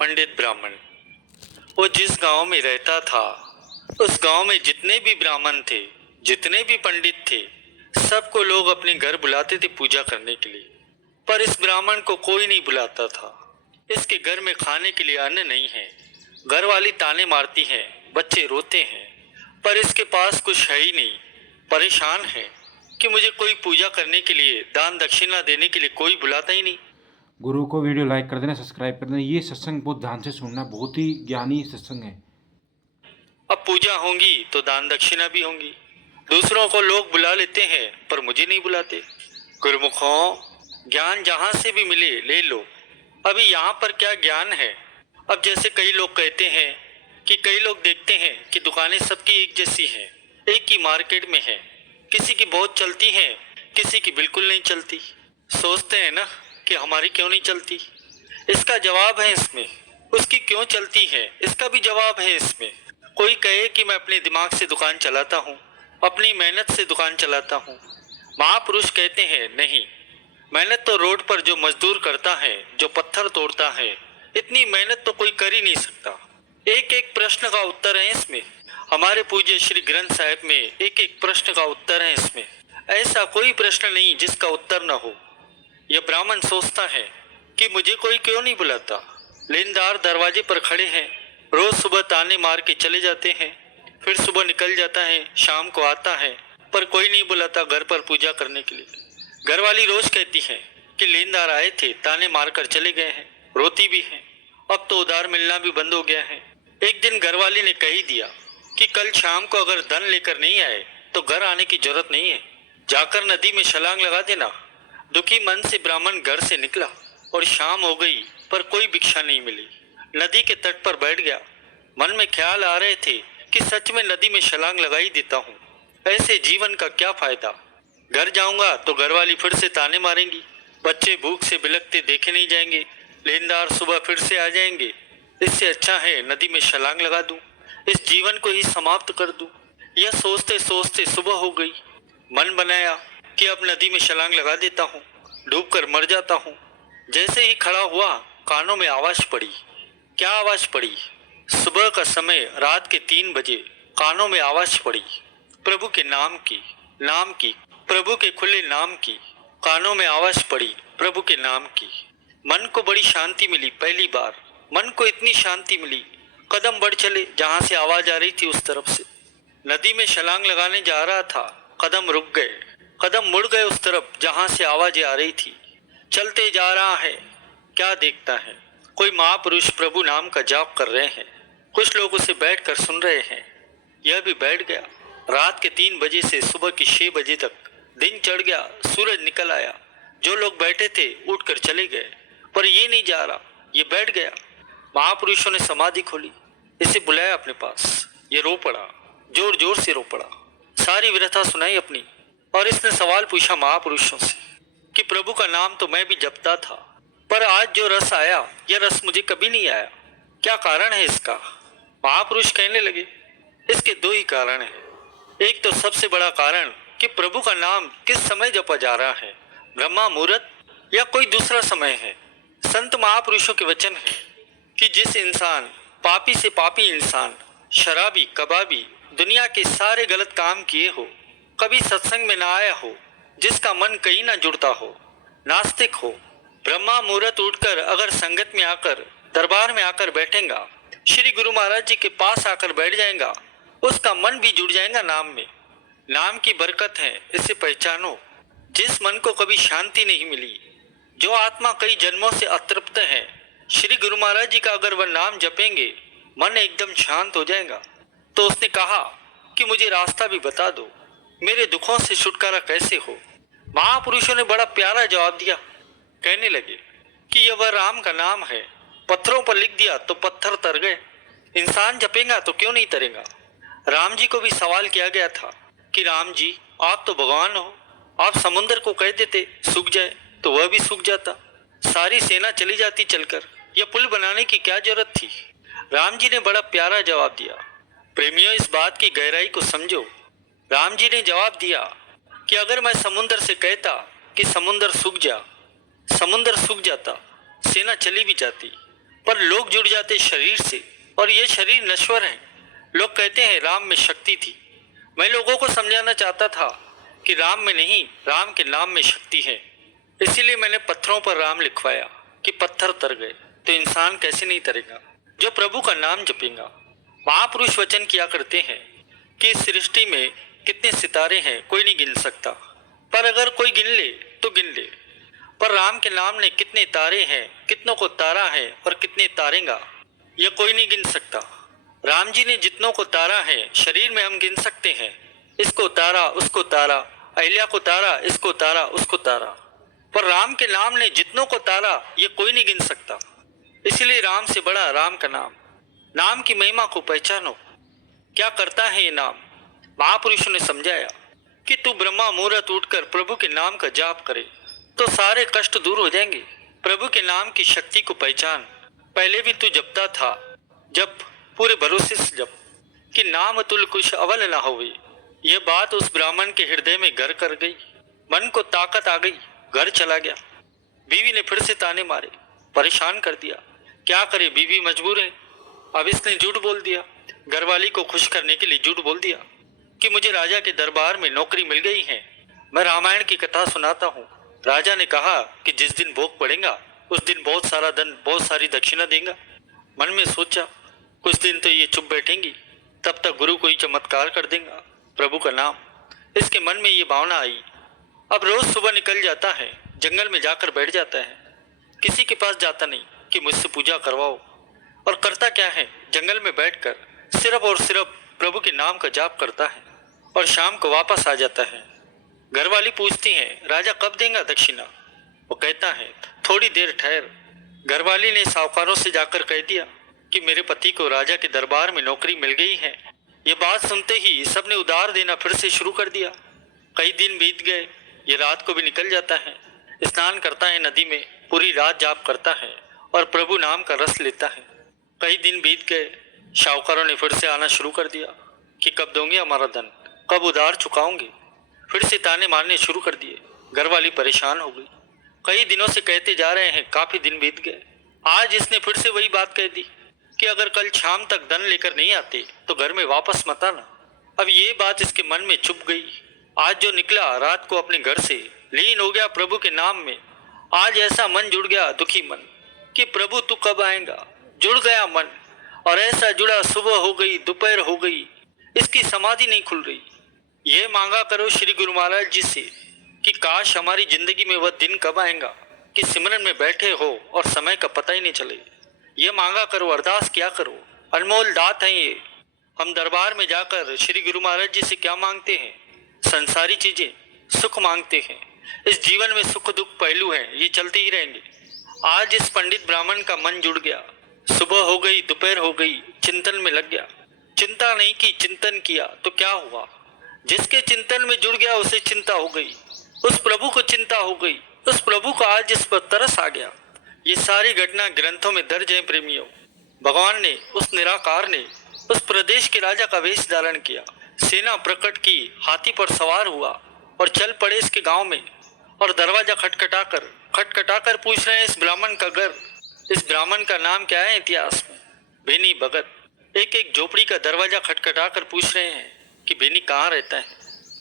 पंडित ब्राह्मण। वो जिस गांव में रहता था, उस गांव में जितने भी ब्राह्मण थे, जितने भी पंडित थे, सबको लोग अपने घर बुलाते थे पूजा करने के लिए। पर इस ब्राह्मण को कोई नहीं बुलाता था। इसके घर में खाने के लिए अन्न नहीं है। घर वाली ताने मारती है, बच्चे रोते हैं, पर इसके पास कुछ है ही नहीं। परेशान है कि मुझे कोई पूजा करने के लिए, दान दक्षिणा देने के लिए कोई बुलाता ही नहीं। गुरु को वीडियो लाइक कर देना, सब्सक्राइब कर देना। ये सत्संग बहुत ध्यान से सुनना, बहुत ही ज्ञानी सत्संग है। अब पूजा होंगी तो दान दक्षिणा भी होंगी। दूसरों को लोग बुला लेते हैं पर मुझे नहीं बुलाते। गुरुमुखों, ज्ञान जहां से भी मिले ले लो। अभी यहाँ पर क्या ज्ञान है। अब जैसे कई लोग कहते हैं कि कई लोग देखते हैं कि दुकानें सबकी एक जैसी हैं, एक ही मार्केट में है। किसी की बहुत चलती हैं, किसी की बिल्कुल नहीं चलती। सोचते हैं ना कि हमारी क्यों नहीं चलती। इसका जवाब है इसमें। उसकी क्यों चलती है, इसका भी जवाब है इसमें। कोई कहे कि मैं अपने दिमाग से दुकान चलाता हूँ, अपनी मेहनत से दुकान चलाता हूँ। महापुरुष कहते हैं नहीं, मेहनत तो रोड पर जो मजदूर करता है, जो पत्थर तोड़ता है, इतनी मेहनत तो कोई कर ही नहीं सकता। एक एक प्रश्न का उत्तर है इसमें। हमारे पूज्य श्री ग्रंथ साहिब में एक एक प्रश्न का उत्तर है इसमें। ऐसा कोई प्रश्न नहीं जिसका उत्तर न हो। यह ब्राह्मण सोचता है कि मुझे कोई क्यों नहीं बुलाता। लेनदार दरवाजे पर खड़े हैं, रोज सुबह ताने मार के चले जाते हैं, फिर सुबह निकल जाता है, शाम को आता है, पर कोई नहीं बुलाता घर पर पूजा करने के लिए। घरवाली रोज कहती है कि लेनदार आए थे, ताने मारकर चले गए हैं, रोती भी है। अब तो उधार मिलना भी बंद हो गया है। एक दिन घरवाली ने कह ही दिया कि कल शाम को अगर धन लेकर नहीं आए तो घर आने की जरूरत नहीं है, जाकर नदी में छलांग लगा देना। दुखी मन से ब्राह्मण घर से निकला और शाम हो गई पर कोई भिक्षा नहीं मिली। नदी के तट पर बैठ गया। मन में ख्याल आ रहे थे कि सच में नदी में छलांग लगा ही देता हूँ, ऐसे जीवन का क्या फायदा। घर जाऊंगा तो घरवाली फिर से ताने मारेंगी, बच्चे भूख से बिलखते देखे नहीं जाएंगे, लेनदार सुबह फिर से आ जाएंगे। इससे अच्छा है नदी में छलांग लगा दूं, इस जीवन को ही समाप्त कर दूं। यह सोचते सोचते सुबह हो गई। मन बनाया कि अब नदी में छलांग लगा देता हूँ, डूबकर मर जाता हूँ। जैसे ही खड़ा हुआ, कानों में आवाज पड़ी। क्या आवाज पड़ी? सुबह का समय, रात के 3 बजे कानों में आवाज पड़ी, प्रभु के नाम की, नाम की, प्रभु के खुले नाम की। कानों में आवाज पड़ी प्रभु के नाम की। मन को बड़ी शांति मिली। पहली बार मन को इतनी शांति मिली। कदम बढ़ चले, जहां से आवाज आ रही थी उस तरफ से। नदी में छलांग लगाने जा रहा था, कदम रुक गए, कदम मुड़ गए उस तरफ जहां से आवाजें आ रही थी। चलते जा रहा है, क्या देखता है, कोई महापुरुष प्रभु नाम का जाप कर रहे हैं। कुछ लोग उसे बैठकर सुन रहे हैं। यह भी बैठ गया। रात के 3 बजे से सुबह के 6 बजे तक दिन चढ़ गया, सूरज निकल आया। जो लोग बैठे थे उठकर चले गए, पर ये नहीं जा रहा, ये बैठ गया। महापुरुषों ने समाधि खोली, इसे बुलाया अपने पास। ये रो पड़ा, जोर जोर से रो पड़ा, सारी व्यथा सुनाई अपनी। और इसने सवाल पूछा महापुरुषों से कि प्रभु का नाम तो मैं भी जपता था, पर आज जो रस आया, यह रस मुझे कभी नहीं आया। क्या कारण है इसका? महापुरुष कहने लगे, इसके 2 ही कारण हैं। एक तो सबसे बड़ा कारण कि प्रभु का नाम किस समय जपा जा रहा है, ब्रह्मा मुहूर्त या कोई दूसरा समय है। संत महापुरुषों के वचन है कि जिस इंसान, पापी से पापी इंसान, शराबी, कबाबी, दुनिया के सारे गलत काम किए हो, कभी सत्संग में ना आया हो, जिसका मन कहीं ना जुड़ता हो, नास्तिक हो, ब्रह्मा मुहूर्त उठकर अगर संगत में आकर, दरबार में आकर बैठेगा, श्री गुरु महाराज जी के पास आकर बैठ जाएगा, उसका मन भी जुड़ जाएगा नाम में। नाम की बरकत है, इसे पहचानो। जिस मन को कभी शांति नहीं मिली, जो आत्मा कई जन्मों से अतृप्त है, श्री गुरु महाराज जी का अगर वह नाम जपेंगे, मन एकदम शांत हो जाएगा। तो उसने कहा कि मुझे रास्ता भी बता दो, मेरे दुखों से छुटकारा कैसे हो। महापुरुषों ने बड़ा प्यारा जवाब दिया। कहने लगे कि यह वह राम का नाम है, पत्थरों पर लिख दिया तो पत्थर तर गए, इंसान जपेगा तो क्यों नहीं तरेगा। राम जी को भी सवाल किया गया था कि राम जी, आप तो भगवान हो, आप समुद्र को कह देते सूख जाए तो वह भी सूख जाता, सारी सेना चली जाती चलकर, यह पुल बनाने की क्या जरूरत थी। राम जी ने बड़ा प्यारा जवाब दिया। प्रेमियों, इस बात की गहराई को समझो। राम जी ने जवाब दिया कि अगर मैं समुद्र से कहता कि समुद्र सूख जा, समुद्र सूख जाता, सेना चली भी जाती, पर लोग जुड़ जाते शरीर से, और ये शरीर नश्वर है। लोग कहते हैं राम में शक्ति थी। मैं लोगों को समझाना चाहता था कि राम में नहीं, राम के नाम में शक्ति है। इसीलिए मैंने पत्थरों पर राम लिखवाया कि पत्थर तर गए तो इंसान कैसे नहीं तरेगा जो प्रभु का नाम जपेगा। महापुरुष वचन किया करते हैं कि इस सृष्टि में कितने सितारे हैं कोई नहीं गिन सकता, पर अगर कोई गिन ले तो गिन ले। पर राम के नाम ने कितने तारे हैं, कितनों को तारा है और कितने तारेगा, यह कोई नहीं गिन सकता। राम जी ने जितनों को तारा है शरीर में हम गिन सकते हैं, इसको तारा, उसको तारा, अहिल्या को तारा, इसको तारा, उसको तारा। पर राम के नाम ने जितनों को तारा ये कोई नहीं गिन सकता। इसलिए राम से बड़ा राम का नाम। नाम की महिमा को पहचानो। क्या करता है ये नाम? महापुरुषों ने समझाया कि तू ब्रह्मा मुहूर्त उठकर प्रभु के नाम का जाप करे तो सारे कष्ट दूर हो जाएंगे। प्रभु के नाम की शक्ति को पहचान। पहले भी तू जपता था, जब पूरे भरोसे से जप कि नाम तुल कुछ अवल ना होवे। यह बात उस ब्राह्मण के हृदय में घर कर गई। मन को ताकत आ गई, घर चला गया। बीवी ने फिर से ताने मारे, परेशान कर दिया। क्या करे, बीवी मजबूर है। अब इसने झूठ बोल दिया, घरवाली को खुश करने के लिए झूठ बोल दिया कि मुझे राजा के दरबार में नौकरी मिल गई है, मैं रामायण की कथा सुनाता हूँ। राजा ने कहा कि जिस दिन भोग पड़ेगा उस दिन बहुत सारा धन, बहुत सारी दक्षिणा देगा। मन में सोचा कुछ दिन तो ये चुप बैठेंगी, तब तक गुरु कोई चमत्कार कर देगा, प्रभु का नाम। इसके मन में ये भावना आई। अब रोज सुबह निकल जाता है, जंगल में जाकर बैठ जाता है। किसी के पास जाता नहीं कि मुझसे पूजा करवाओ। और करता क्या है, जंगल में बैठकर सिर्फ और सिर्फ प्रभु के नाम का जाप करता है और शाम को वापस आ जाता है। घरवाली पूछती है राजा कब देगा दक्षिणा? वो कहता है थोड़ी देर ठहर। घरवाली ने साहूकारों से जाकर कह दिया कि मेरे पति को राजा के दरबार में नौकरी मिल गई है। ये बात सुनते ही सबने उधार देना फिर से शुरू कर दिया। कई दिन बीत गए, ये रात को भी निकल जाता है, स्नान करता है नदी में, पूरी रात जाप करता है और प्रभु नाम का रस लेता है। कई दिन बीत गए, शाहूकारों ने फिर से आना शुरू कर दिया कि कब दोगे हमारा धन, कब उधार चुकाओगे। फिर से ताने मारने शुरू कर दिए। घरवाली परेशान हो गई। कई दिनों से कहते जा रहे हैं, काफी दिन बीत गए। आज इसने फिर से वही बात कह दी कि अगर कल शाम तक धन लेकर नहीं आते तो घर में वापस मत आना। अब ये बात इसके मन में चुप गई। आज जो निकला रात को अपने घर से, लीन हो गया प्रभु के नाम में। आज ऐसा मन जुड़ गया, दुखी मन, कि प्रभु तू कब आएगा। जुड़ गया मन, और ऐसा जुड़ा सुबह हो गई, दोपहर हो गई, इसकी समाधि नहीं खुल रही। ये मांगा करो श्री गुरु महाराज जी से कि काश हमारी जिंदगी में वह दिन कब आएगा कि सिमरन में बैठे हो और समय का पता ही नहीं चले। ये मांगा करो, अरदास किया करो, अनमोल दात है ये। हम दरबार में जाकर श्री गुरु महाराज जी से क्या मांगते हैं? संसारी चीजें, सुख मांगते हैं। इस जीवन में सुख दुख पहलू हैं, ये चलते ही रहेंगे। आज इस पंडित ब्राह्मण का मन जुड़ गया। सुबह हो गई, दोपहर हो गई, चिंतन में लग गया। चिंता नहीं की, चिंतन किया तो क्या हुआ? जिसके चिंतन में जुड़ गया उसे चिंता हो गई, उस प्रभु को चिंता हो गई, उस प्रभु का आज इस पर तरस आ गया। ये सारी घटना ग्रंथों में दर्ज है प्रेमियों। भगवान ने, उस निराकार ने उस प्रदेश के राजा का वेश धारण किया, सेना प्रकट की, हाथी पर सवार हुआ और चल पड़े इसके गांव में। और दरवाजा खटखटाकर पूछ रहे हैं इस ब्राह्मण का घर, इस ब्राह्मण का नाम क्या है इतिहास में? बेनी भगत। एक एक झोपड़ी का दरवाजा खटखटाकर पूछ रहे हैं कि बेनी कहाँ रहता है।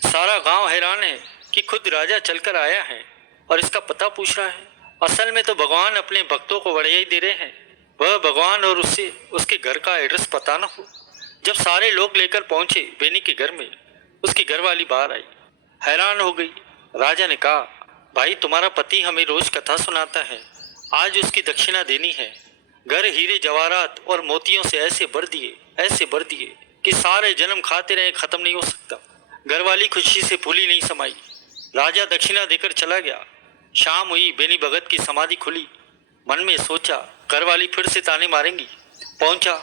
सारा गांव हैरान है कि खुद राजा चलकर आया है और इसका पता पूछ रहा है। असल में तो भगवान अपने भक्तों को बढ़िया ही दे रहे हैं। वह भगवान और उससे उसके घर का एड्रेस पता न हो। जब सारे लोग लेकर पहुंचे बेनी के घर में, उसकी घरवाली बाहर आई, हैरान हो गई। राजा ने कहा भाई तुम्हारा पति हमें रोज कथा सुनाता है, आज उसकी दक्षिणा देनी है। घर हीरे जवाहरात और मोतियों से ऐसे भर दिए कि सारे जन्म खाते रहे, खत्म नहीं हो सकता। घरवाली खुशी से फूली नहीं समाई। राजा दक्षिणा देकर चला गया। शाम हुई, बेनी भगत की समाधि खुली। मन में सोचा घरवाली फिर से ताने मारेंगी। पहुंचा,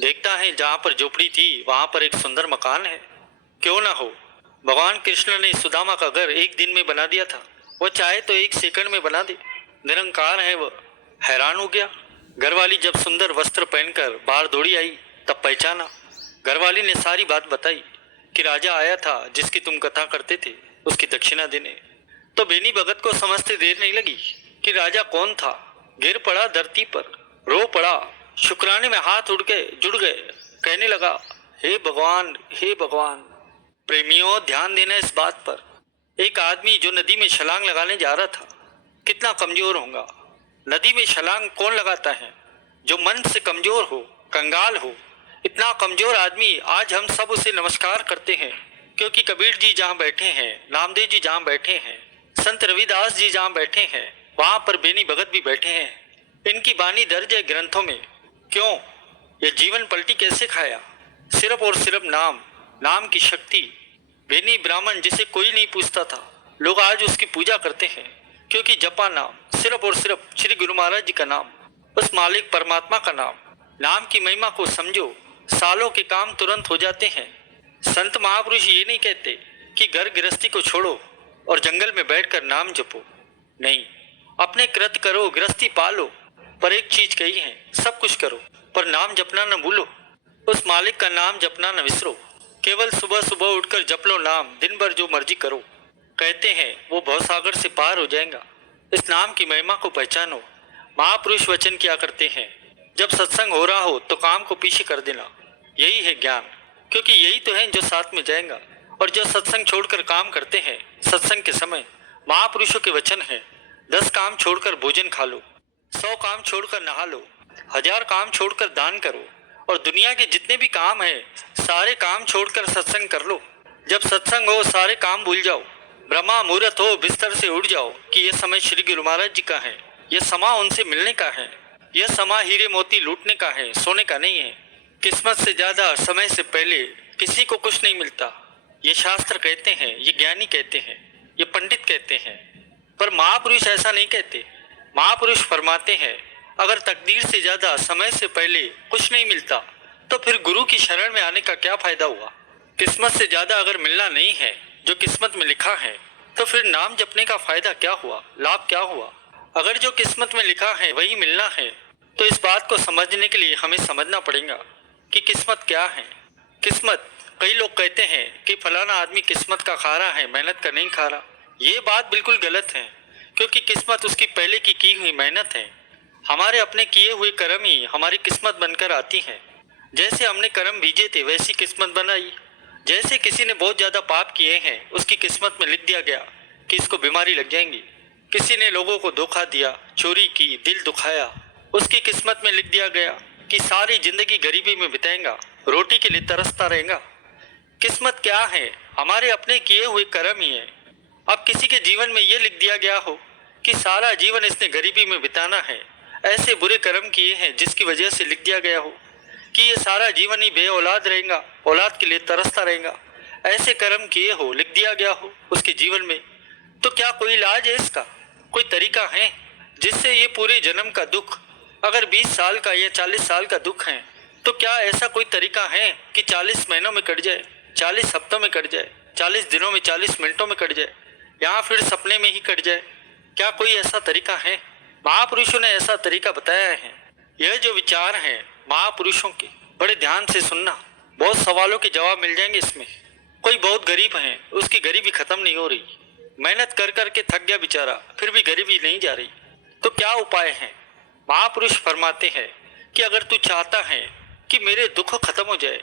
देखता है जहाँ पर झोपड़ी थी वहाँ पर एक सुंदर मकान है। क्यों ना हो, भगवान कृष्ण ने सुदामा का घर एक दिन में बना दिया था। वह चाहे तो 1 सेकंड में बना दे, निरंकार है वह। हैरान हो गया। घरवाली जब सुंदर वस्त्र पहनकर बाहर दौड़ी आई तब पहचाना। घरवाली ने सारी बात बताई कि राजा आया था जिसकी तुम कथा करते थे, उसकी दक्षिणा देने। तो बेनी भगत को समझते देर नहीं लगी कि राजा कौन था। गिर पड़ा धरती पर, रो पड़ा, शुक्राने में हाथ जुड़ गए, कहने लगा, हे भगवान, हे भगवान। प्रेमियों, ध्यान देना इस बात पर। एक आदमी जो नदी में छलांग लगाने जा रहा था, कितना कमजोर होगा। नदी में छलांग कौन लगाता है? जो मन से कमजोर हो, कंगाल हो। इतना कमजोर आदमी आज हम सब उसे नमस्कार करते हैं, क्योंकि कबीर जी जहाँ बैठे हैं, नामदेव जी जहाँ बैठे हैं, संत रविदास जी जहाँ बैठे हैं, वहां पर बेनी भगत भी बैठे हैं। इनकी बानी दर्ज है ग्रंथों में। क्यों? ये जीवन पलटी कैसे खाया? सिर्फ और सिर्फ नाम की शक्ति। बेनी ब्राह्मण जिसे कोई नहीं पूछता था, लोग आज उसकी पूजा करते हैं, क्योंकि जपा नाम, सिर्फ और सिर्फ श्री गुरु महाराज जी का नाम, उस मालिक परमात्मा का नाम की महिमा को समझो, सालों के काम तुरंत हो जाते हैं। संत महापुरुष ये नहीं कहते कि घर गृहस्थी को छोड़ो और जंगल में बैठकर नाम जपो। नहीं, अपने कृत करो, गृहस्थी पालो, पर एक चीज कही है, सब कुछ करो पर नाम जपना न भूलो। उस मालिक का नाम जपना न विसरो। केवल सुबह सुबह उठकर जप लो नाम, दिन भर जो मर्जी करो। कहते हैं वो भवसागर से पार हो जाएगा। इस नाम की महिमा को पहचानो। महापुरुष वचन किया करते हैं, जब सत्संग हो रहा हो तो काम को पीछे कर देना। यही है ज्ञान, क्योंकि यही तो है जो साथ में जाएगा। और जो सत्संग छोड़कर काम करते हैं, सत्संग के समय महापुरुषों के वचन है, 10 काम छोड़कर भोजन खा लो, 100 काम छोड़कर नहा लो, 1000 काम छोड़कर दान करो, और दुनिया के जितने भी काम है सारे काम छोड़कर सत्संग कर लो। जब सत्संग हो सारे काम भूल जाओ। ब्रह्मा मुहूर्त हो, बिस्तर से उठ जाओ कि यह समय श्री गुरु महाराज जी का है, यह समा उनसे मिलने का है, यह समा हीरे मोती लूटने का है, सोने का नहीं है। किस्मत से ज्यादा समय से पहले किसी को कुछ नहीं मिलता। ये शास्त्र कहते हैं, ये ज्ञानी कहते हैं, ये पंडित कहते हैं, पर महापुरुष ऐसा नहीं कहते। महापुरुष फरमाते हैं, अगर तकदीर से ज्यादा समय से पहले कुछ नहीं मिलता तो फिर गुरु की शरण में आने का क्या फायदा हुआ। किस्मत से ज्यादा अगर मिलना नहीं है जो किस्मत में लिखा है, तो फिर नाम जपने का फायदा क्या हुआ, लाभ क्या हुआ। अगर जो किस्मत में लिखा है वही मिलना है, तो इस बात को समझने के लिए हमें समझना पड़ेगा कि किस्मत क्या है। किस्मत, कई लोग कहते हैं कि फलाना आदमी किस्मत का खा रहा है, मेहनत का नहीं खा रहा। ये बात बिल्कुल गलत है, क्योंकि किस्मत उसकी पहले की हुई मेहनत है। हमारे अपने किए हुए कर्म ही हमारी किस्मत बनकर आती है। जैसे हमने कर्म बीजे थे वैसी किस्मत बनाई। जैसे किसी ने बहुत ज्यादा पाप किए हैं, उसकी किस्मत में लिख दिया गया कि इसको बीमारी लग जाएंगी। किसी ने लोगों को धोखा दिया, चोरी की, दिल दुखाया, उसकी किस्मत में लिख दिया गया कि सारी जिंदगी गरीबी में बिताएगा, रोटी के लिए तरसता रहेगा। किस्मत क्या है? हमारे अपने किए हुए कर्म ही है। अब किसी के जीवन में ये लिख दिया गया हो कि सारा जीवन इसने गरीबी में बिताना है, ऐसे बुरे कर्म किए हैं जिसकी वजह से लिख दिया गया हो कि ये सारा जीवन ही बे औलाद रहेगा, औलाद के लिए तरसता रहेगा, ऐसे कर्म किए हो, लिख दिया गया हो उसके जीवन में, तो क्या कोई इलाज है इसका? कोई तरीका है जिससे ये पूरे जन्म का दुख, अगर 20 साल का या 40 साल का दुख है, तो क्या ऐसा कोई तरीका है कि 40 महीनों में कट जाए, 40 हफ्तों में कट जाए, 40 दिनों में, 40 मिनटों में कट जाए, या फिर सपने में ही कट जाए? क्या कोई ऐसा तरीका है? महापुरुषों ने ऐसा तरीका बताया है। यह जो विचार हैं महापुरुषों के, बड़े ध्यान से सुनना, बहुत सवालों के जवाब मिल जाएंगे इसमें। कोई बहुत गरीब है, उसकी गरीबी खत्म नहीं हो रही, मेहनत कर कर के थक गया बेचारा, फिर भी गरीबी नहीं जा रही, तो क्या उपाय है? महापुरुष फरमाते हैं कि अगर तू चाहता है कि मेरे दुख खत्म हो जाए,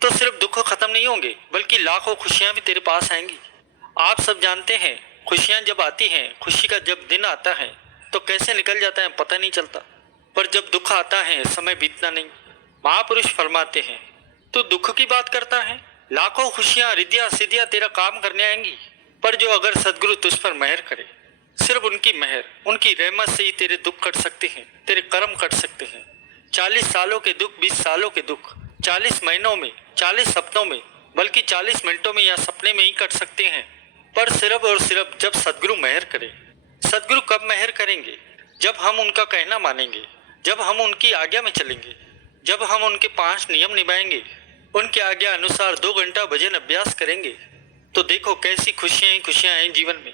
तो सिर्फ दुख खत्म नहीं होंगे बल्कि लाखों खुशियां भी तेरे पास आएंगी। आप सब जानते हैं, खुशियां जब आती हैं, खुशी का जब दिन आता है तो कैसे निकल जाता है पता नहीं चलता, पर जब दुख आता है समय बीतना नहीं। महापुरुष फरमाते हैं, तू दुख की बात करता है, लाखों खुशियां, रिद्धियां, सिद्धियां तेरा काम करने आएंगी, पर जो अगर सदगुरु तुझ पर मेहर करे, सिर्फ उनकी मेहर, उनकी रहमत से ही तेरे दुख कट सकते हैं, तेरे कर्म कट सकते हैं। 40 सालों के दुख, 20 सालों के दुख 40 महीनों में, 40 हफ्तों में, बल्कि 40 मिनटों में या सपने में ही कट सकते हैं, पर सिर्फ और सिर्फ जब सदगुरु मेहर करे। सदगुरु कब मेहर करेंगे? जब हम उनका कहना मानेंगे, जब हम उनकी आज्ञा में चलेंगे, जब हम उनके 5 नियम निभाएंगे, उनके आज्ञा अनुसार 2 घंटा भजन अभ्यास करेंगे, तो देखो कैसी खुशियां ही खुशियां हैं जीवन में।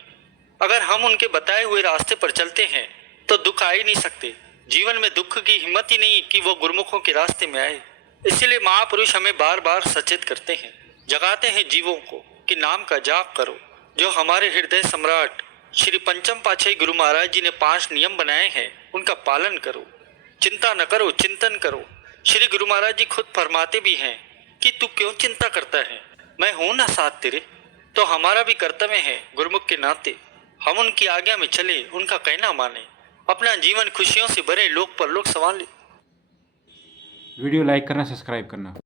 अगर हम उनके बताए हुए रास्ते पर चलते हैं तो दुख आ ही नहीं सकते। जीवन में दुख की हिम्मत ही नहीं कि वो गुरुमुखों के रास्ते में आए। इसीलिए महापुरुष हमें बार बार सचेत करते हैं, जगाते हैं जीवों को कि नाम का जाप करो। जो हमारे हृदय सम्राट श्री पंचम पातशाही गुरु महाराज जी ने 5 नियम बनाए हैं, उनका पालन करो। चिंता न करो, चिंतन करो। श्री गुरु महाराज जी खुद फरमाते भी हैं कि तू क्यों चिंता करता है, मैं हूं ना साथ तेरे। तो हमारा भी कर्तव्य है गुरुमुख के नाते हम उनकी आज्ञा में चले, उनका कहना माने, अपना जीवन खुशियों से भरे, लोक परलोक संवाले। वीडियो लाइक करना, सब्सक्राइब करना।